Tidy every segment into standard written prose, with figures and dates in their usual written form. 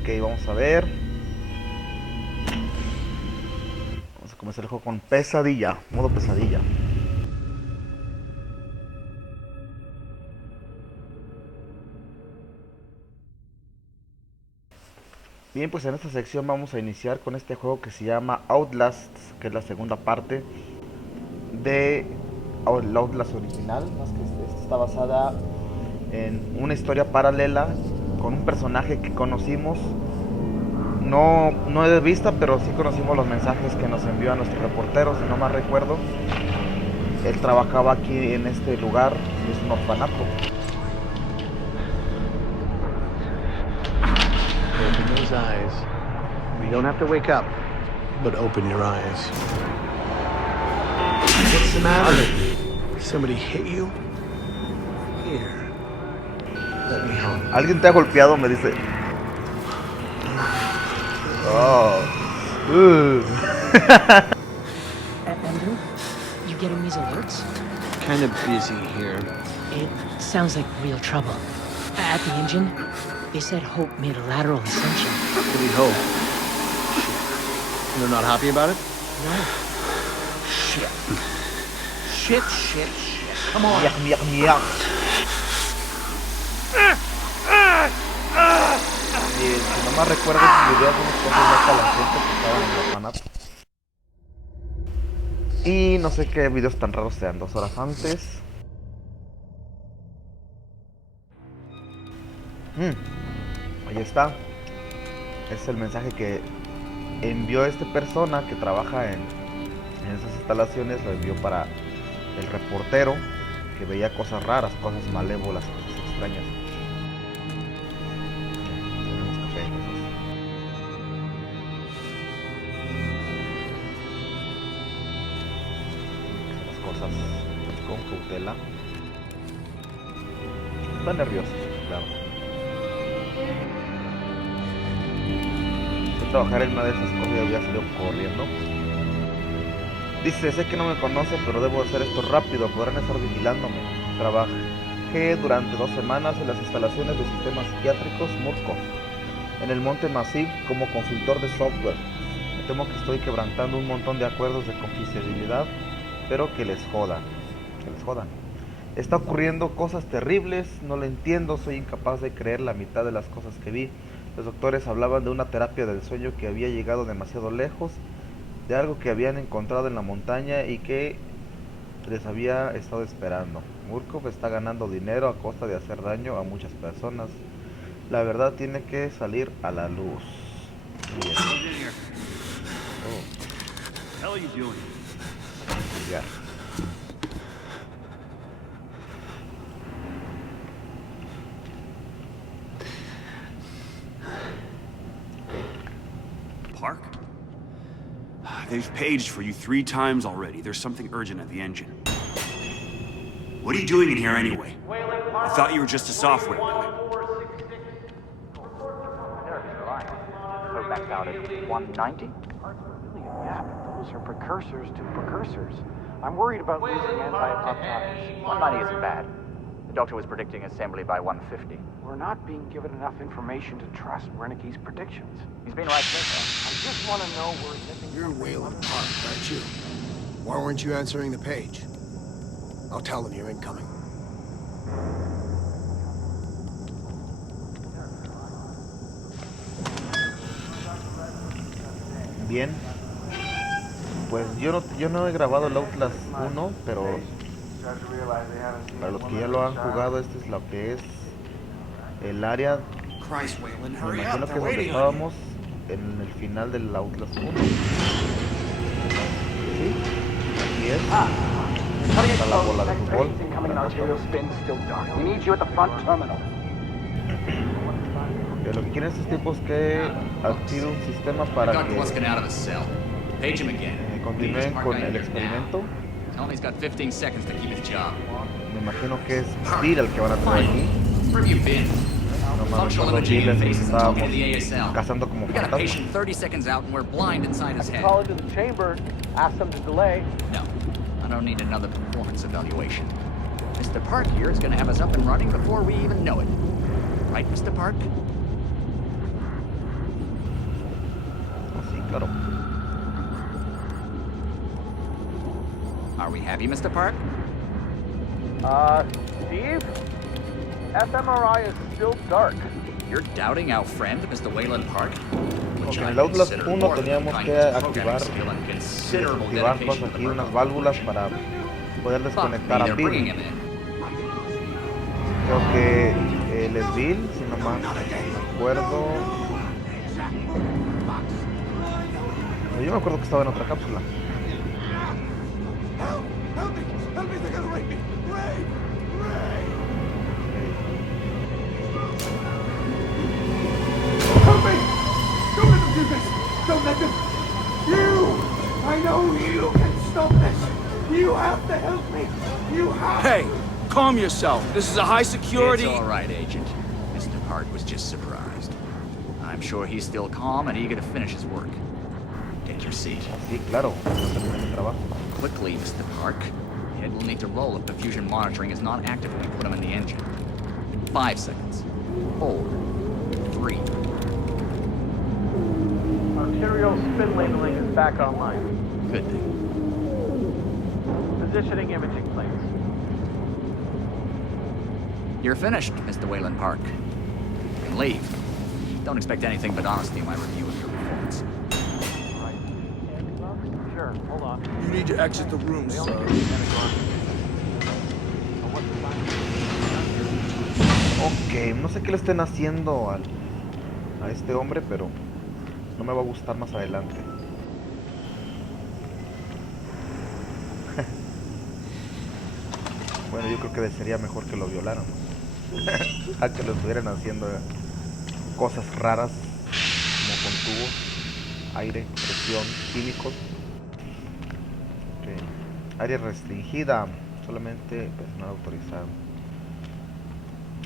Ok, vamos a ver. Vamos a comenzar el juego con pesadilla, modo pesadilla. Bien, pues en esta sección vamos a iniciar con este juego que se llama Outlast, que es la segunda parte de Outlast original, más que esta está basada en una historia paralela con un personaje que conocimos, no de vista, pero sí conocimos los mensajes que nos envió a nuestro reportero, si no mal recuerdo. Él trabajaba aquí en este lugar, es un orfanato. Open those eyes. You don't have to wake up, but open your eyes. What's the matter? Somebody hit you? Here. Let me help. Alguien te ha golpeado, me dice. Oh. Andrew, you getting these alerts? Kind of busy here. It sounds like real trouble. At the engine, they said Hope made a lateral ascension. What do you hope? They're not happy about it? No. Shit. Shit. Come on. Miak. Si no más recuerdo, ese video algunas cosas de la gente que estaban en el orfanato. Y no sé qué videos tan raros sean, 2 horas antes. Ahí está. Es el mensaje que envió esta persona que trabaja en esas instalaciones. Lo envió para el reportero, que veía cosas raras, cosas malévolas, cosas extrañas. Tenemos café, las cosas con cautela. Está nervioso, claro. Trabajar en una de esas cosas y había salido corriendo. Dice, sé que no me conoce, pero debo hacer esto rápido, podrán estar vigilándome. Trabajé durante 2 semanas en las instalaciones de sistemas psiquiátricos Murkoff, en el Monte Massive, como consultor de software. Me temo que estoy quebrantando un montón de acuerdos de confidencialidad, pero que les jodan. Está ocurriendo cosas terribles, no lo entiendo, soy incapaz de creer la mitad de las cosas que vi. Los doctores hablaban de una terapia del sueño que había llegado demasiado lejos, de algo que habían encontrado en la montaña y que les había estado esperando. Murkoff está ganando dinero a costa de hacer daño a muchas personas. La verdad tiene que salir a la luz. Bien. Oh. Ya. Park? They've paged for you 3 times already. There's something urgent at the engine. What are you doing in here anyway? I thought you were just a software guy. Back out at 190? Yeah, but those are precursors to precursors. I'm worried about losing anti-apoptotics. 190 isn't bad. The doctor was predicting assembly by 150. We're not being given enough information to trust Wernicke's predictions. He's been right so far. I just want to know where he's... You're Wayland Park, aren't you? Why weren't you answering the page? I'll tell them you're incoming. Bien. Pues yo no he grabado el Outlast 1, pero para los que ya lo han jugado, este es lo que es el área. Me imagino que es donde estábamos en el final del Outlast 1. ¿Sí? Aquí es. Está la bola de fútbol. Lo que quieren estos tipos es que active un sistema para que continúen con el experimento. Me imagino que es Bill el que van a traer aquí. No mames, solo Bill es el que estábamos cazando como fantasmas. 30 seconds out and we're blind inside his head. Call into the chamber, ask them to delay. No, I don't need another performance evaluation. Mr. Park here is going to have us up and running before we even know it. Right, Mr. Park? Sí, claro. Are we happy, Mr. Park? Steve? fMRI is still dark. You're doubting our friend, Mr. Wayland Park? Ok, en el Outlast 1 teníamos que activar, desactivar cosas aquí, unas válvulas para poder desconectar a Bill. Creo que él es Bill, si no mal me acuerdo. Yo me acuerdo que estaba en otra cápsula. Don't let them. I know you can stop this. You have to help me. You have. Hey, calm yourself. This is a high security... It's all right, Agent. Mr. Park was just surprised. I'm sure he's still calm and eager to finish his work. Take your seat. Sí, claro. Quickly, Mr. Park. Head will need to roll if the fusion monitoring is not active when we put him in the engine. 5 seconds. 4. 3. Arterial spin labeling is back online. Good thing. Positioning imaging plates. You're finished, Mr. Wayland Park. You can leave. Don't expect anything but honesty in my review of your performance. Sure, hold on. You need to exit the room, sir. Ok, no sé qué le estén haciendo a este hombre, pero no me va a gustar más adelante. Bueno, yo creo que sería mejor que lo violaran. A que lo estuvieran haciendo cosas raras, como con tubos, aire, presión, químicos. Okay. Área restringida, solamente personal autorizado.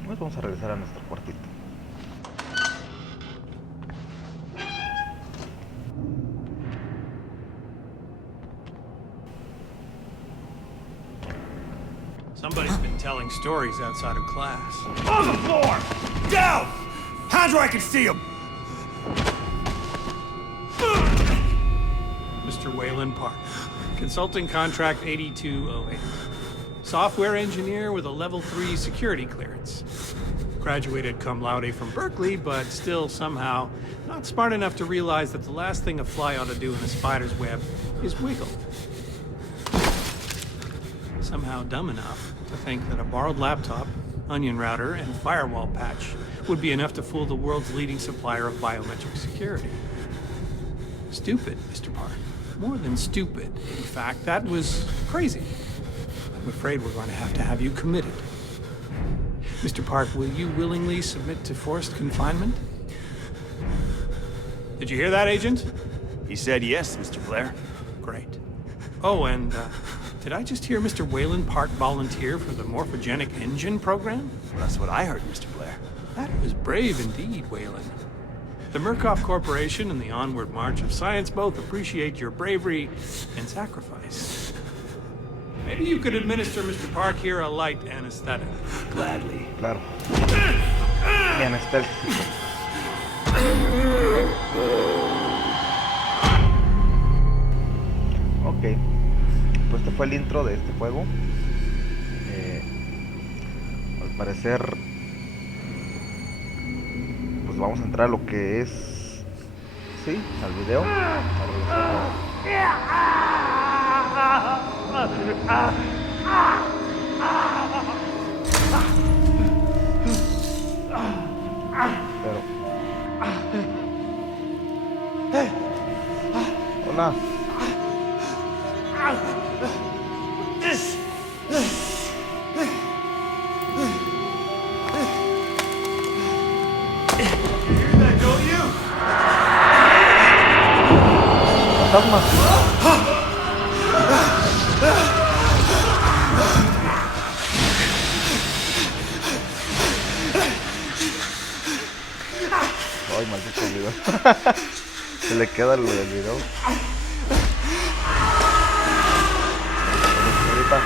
Pues vamos a regresar a nuestro cuartito. Somebody's been telling stories outside of class. On the floor! Down! Hands where I can see them! Mr. Wayland Park, consulting contract 8208. Software engineer with a level 3 security clearance. Graduated cum laude from Berkeley, but still somehow not smart enough to realize that the last thing a fly ought to do in a spider's web is wiggle. Somehow dumb enough to think that a borrowed laptop, onion router, and firewall patch would be enough to fool the world's leading supplier of biometric security. Stupid, Mr. Park. More than stupid. In fact, that was crazy. I'm afraid we're going to have you committed. Mr. Park, will you willingly submit to forced confinement? Did you hear that, Agent? He said yes, Mr. Blair. Great. Oh, and, did I just hear Mr. Wayland Park volunteer for the morphogenic engine program? Well, that's what I heard, Mr. Blair. That was brave indeed, Wayland. The Murkoff Corporation and the Onward March of Science both appreciate your bravery and sacrifice. Maybe you could administer Mr. Park here a light anesthetic. Gladly. Claro. Y anestésico. Ok. Pues este fue el intro de este juego. Al parecer, pues vamos a entrar a lo que es, sí, al video. Pero, hola. Fantasmas. Ay, maldito video. Se le queda lo del video. Ahorita.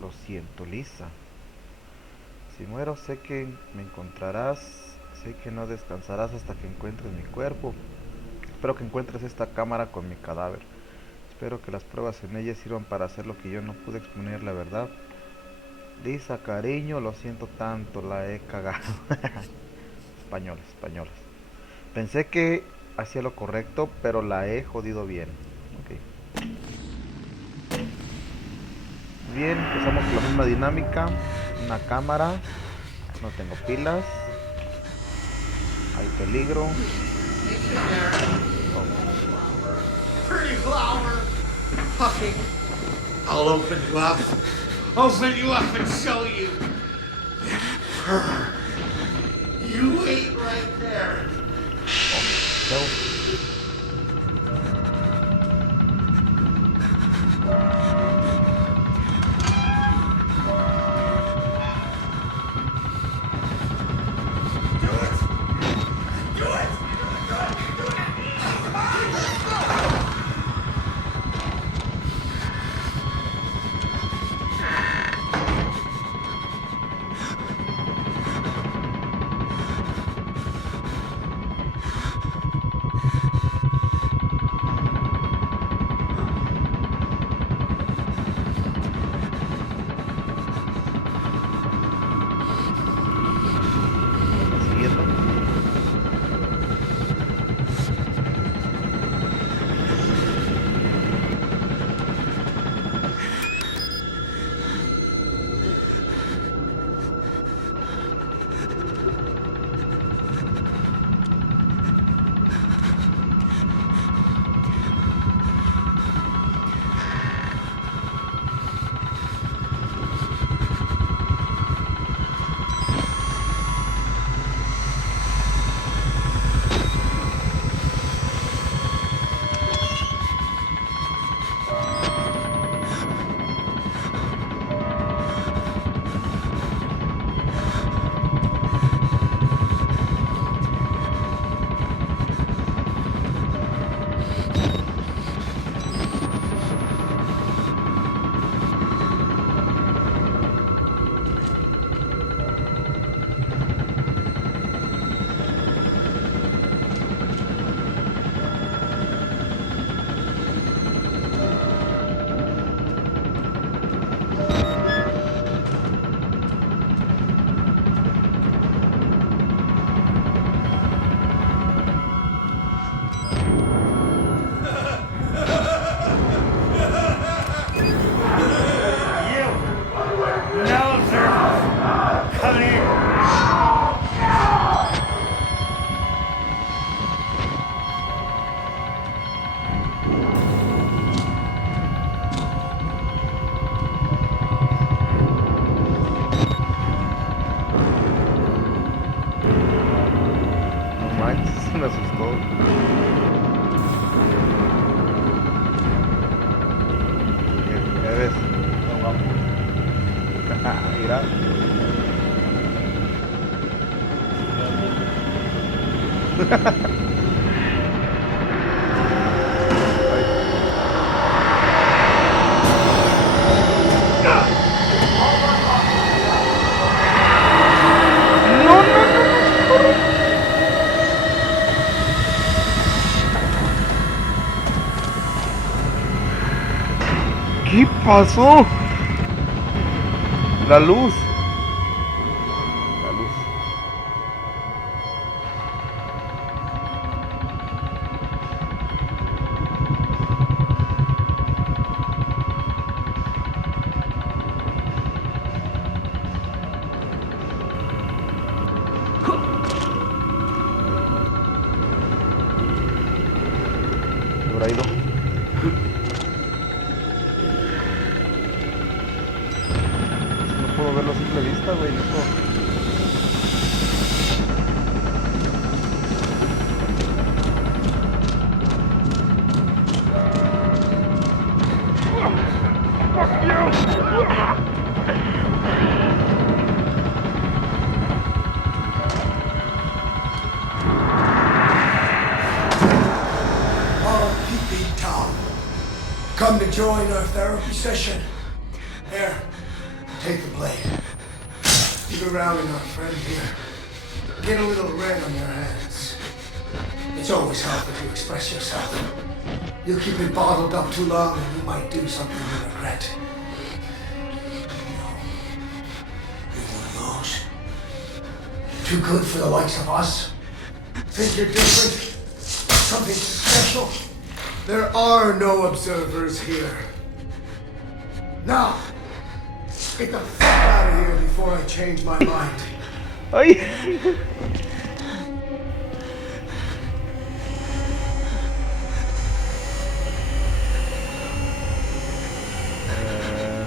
Lo siento, Lisa. Si muero, sé que me encontrarás. Sé que no descansarás hasta que encuentres mi cuerpo. Espero que encuentres esta cámara con mi cadáver. Espero que las pruebas en ella sirvan para hacer lo que yo no pude exponer, la verdad. Lisa, cariño, lo siento tanto, la he cagado. Españoles, españoles. Pensé que hacía lo correcto, pero la he jodido bien. Okay. Bien, empezamos con la misma dinámica. Una cámara. No tengo pilas. Hay peligro. Pretty flower. Fucking. I'll open you up. Open you up and show you. You wait right there. No. Me asustó. ¿Qué ves? No vamos. Mira. ¿Qué pasó? La luz. La luz. ¿Se habrá ido? No puedo verlo a simple vista, güey, no puedo. Come to join our therapy session. Here, Take the blade. Keep around our friend here. Get a little red on your hands. It's always helpful to express yourself. You keep it bottled up too long and you might do something you regret. No. You're one of those. Too good for the likes of us. Think you're different? Something special? There are no observers here. Now, get the fuck out of here before I change my mind. Ay.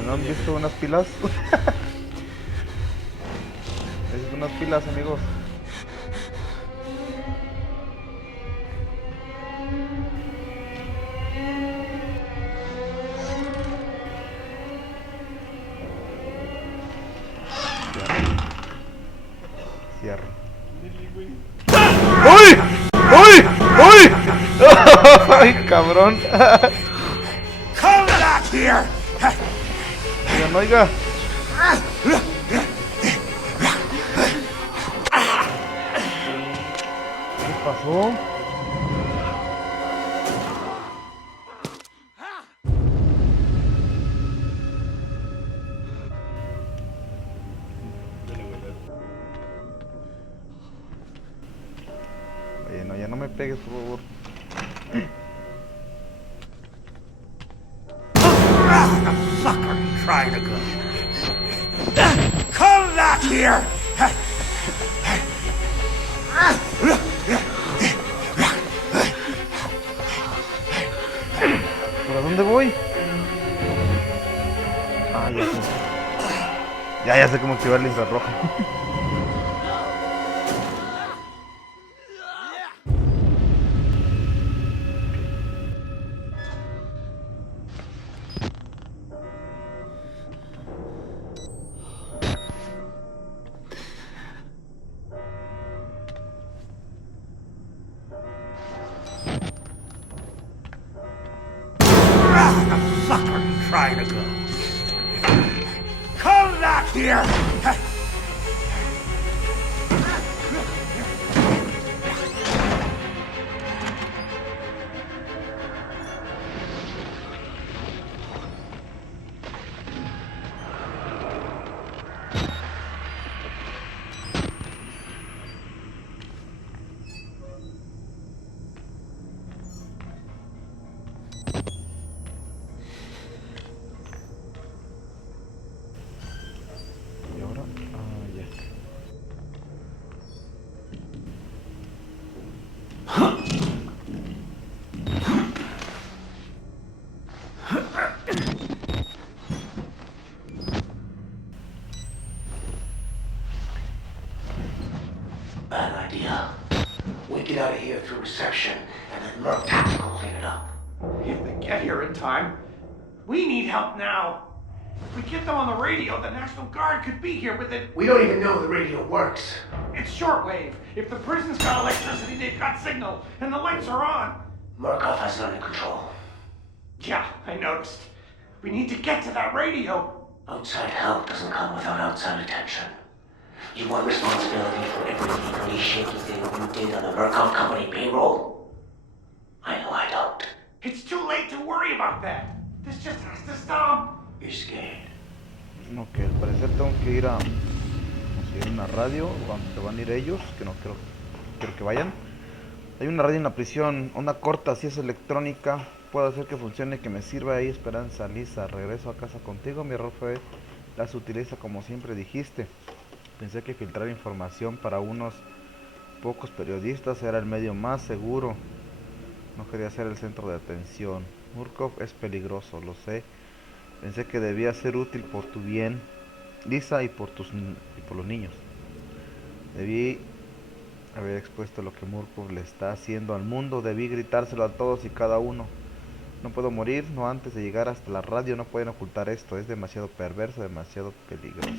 ¿No han visto unas pilas? Es unas pilas, amigos. Cierro. ¡Uy! ¡Uy! ¡Uy! ¡Ay, cabrón! Come back here! Oigan, oiga. ¿Qué pasó? Oye, no, ya no me pegues, por favor. The fuck are you trying to go? Come back here! ¿Por dónde voy? Ah, ya sé. Ya sé cómo activar el infrarrojo. The fuck are you trying to go? Come back here! Y ahora, ya. Bad idea. We get out of here through reception, and then Merc Tactical clean it up. If they get here in time, we need help now. If we get them on the radio, the National Guard could be here with it. We don't even know the radio works. It's shortwave. If the prison's got electricity, they've got signal, and the lights are on. Murkoff has it under control. Yeah, I noticed. We need to get to that radio. Outside help doesn't come without outside attention. You want responsibility for every legally shaky thing you did on the Murkoff Company payroll? I know I don't. It's too late to worry about that. This just has to stop. You're scared. No, que al parecer tengo que ir a conseguir una radio cuando van a ir ellos, que no quiero que vayan. Hay una radio en la prisión, una corta, si es electrónica, puedo hacer que funcione, que me sirva ahí. Esperanza, Lisa, regreso a casa contigo. Mi error fue, las utiliza como siempre dijiste. Pensé que filtrar información para unos pocos periodistas era el medio más seguro. No quería ser el centro de atención. Murkoff es peligroso, lo sé. Pensé que debía ser útil por tu bien, Lisa, y por los niños. Debí haber expuesto lo que Murkoff le está haciendo al mundo. Debí gritárselo a todos y cada uno. No puedo morir, no antes de llegar hasta la radio. No pueden ocultar esto. Es demasiado perverso, demasiado peligroso.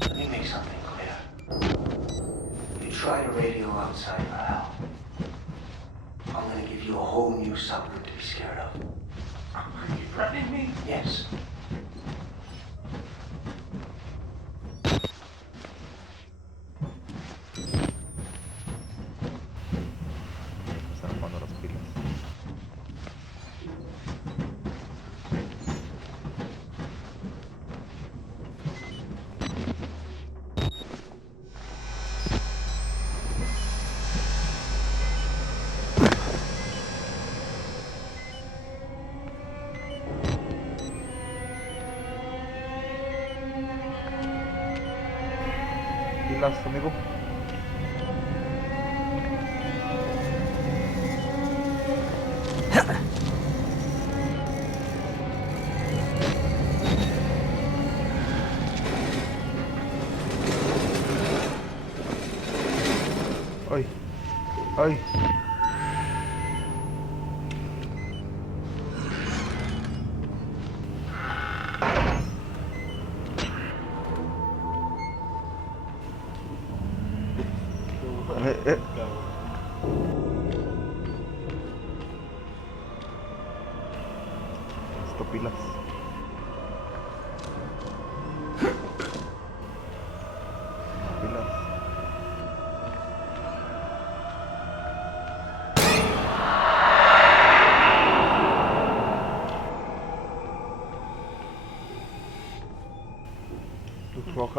Let me make something clear. You tried a radio outside for help. I'm gonna give you a whole new something to be scared of. Are you threatening me? Yes. Están jugando las pilas. Pilas, amigo. Ay, ay. Eh. Esto pilas. Pilas.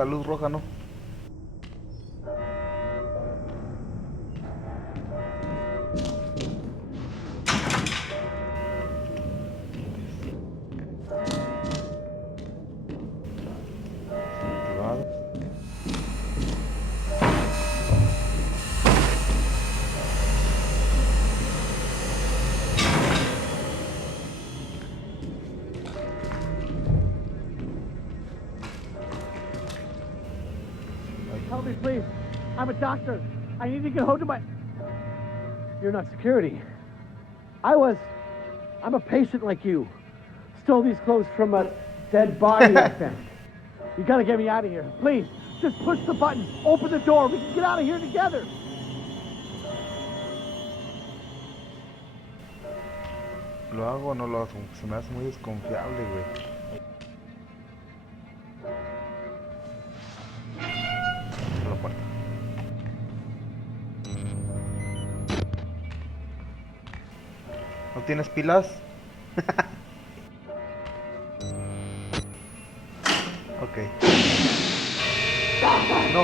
Luz roja, no. Activado. Help me, please. I'm a doctor. I need to get home to my... You're not security. I'm a patient like you. Stole these clothes from a dead body I found. You gotta get me out of here. Please, just push the button. Open the door. We can get out of here together. ¿Lo hago o no lo hago? Se me hace muy desconfiable, güey. Cierro la puerta. ¿No tienes pilas? Ok. No.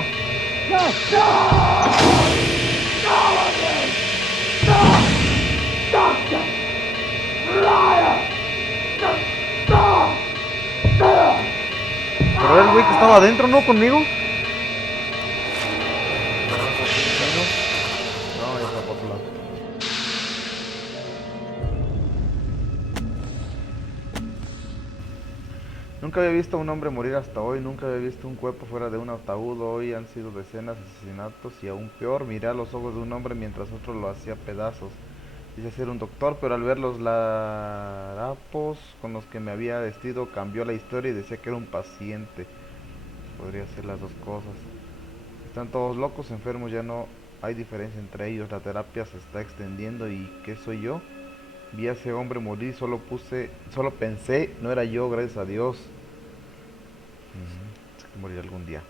Pero era el güey que estaba adentro, ¿no? Conmigo. No, ya está por otro lado. Nunca había visto a un hombre morir hasta hoy, nunca había visto un cuerpo fuera de un ataúd. Hoy han sido decenas de asesinatos y aún peor, miré a los ojos de un hombre mientras otro lo hacía pedazos. Quise ser un doctor, pero al ver los harapos con los que me había vestido cambió la historia y decía que era un paciente. Podría ser las dos cosas. Están todos locos, enfermos, ya no hay diferencia entre ellos. La terapia se está extendiendo y ¿qué soy yo? Vi a ese hombre morir, solo pensé, no era yo, gracias a Dios. Sé que moriré algún día.